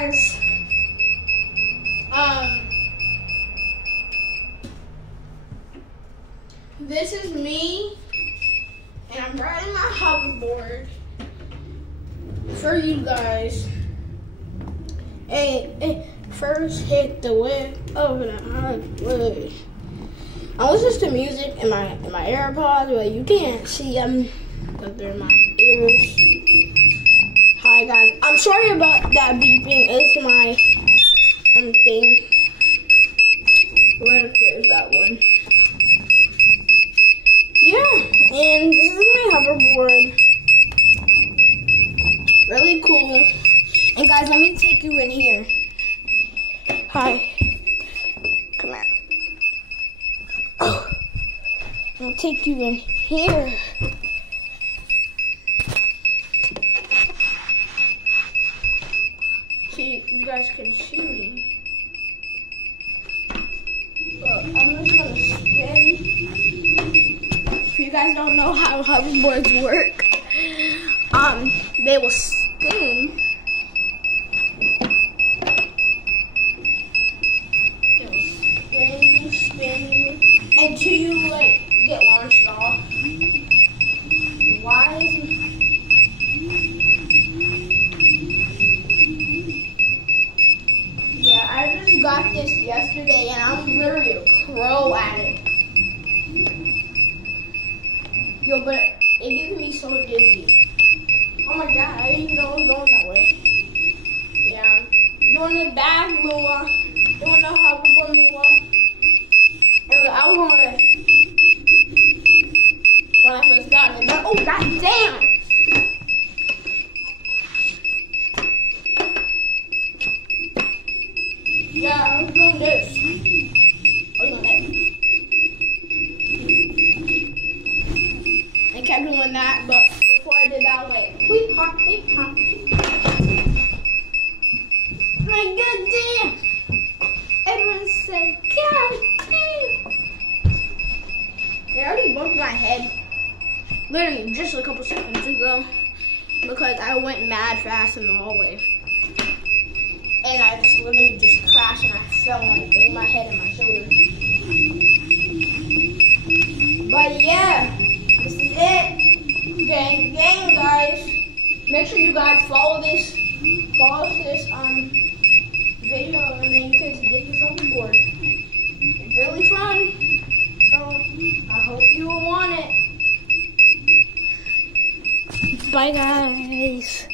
guys, this is me, and I'm riding my hoverboard for you guys. Hey, first hit the whip over the highway. I listen to music in my AirPods, but you can't see them because they're in my ears. Hi guys, I'm sorry about that beeping. It's my thing. Right up there's that one. Yeah, and this is my hoverboard. Really cool. And guys, let me take you in here. Hi. Come out. Oh. I'll take you in here. So you guys can see me. I'm just gonna spin. If you guys don't know how hoverboards work, they will spin. They will spin until you like get launched off. Why is it? Yeah, I just got this yesterday and I'm literally a pro at it. Yo, but it gets me so dizzy. Oh my god, I didn't know it was going that way. Yeah, doing the bag moonwalk, doing the hoverboard moonwalk. And I was on it when I first got it. But, oh god damn! Yeah, I was doing this. I was doing that. I kept doing that, but before I did that, I was like, quick hop, quick hop. My god damn! Everyone said, god damn! They already bumped my head. Literally just a couple seconds ago. Because I went mad fast in the hallway. And I just literally just crashed and I fell and I banged my head and my shoulder. But yeah, this is it. Gang, guys. Make sure you guys follow this video and then you can get yourself a board. It's really fun. So I hope you will want it. Bye guys.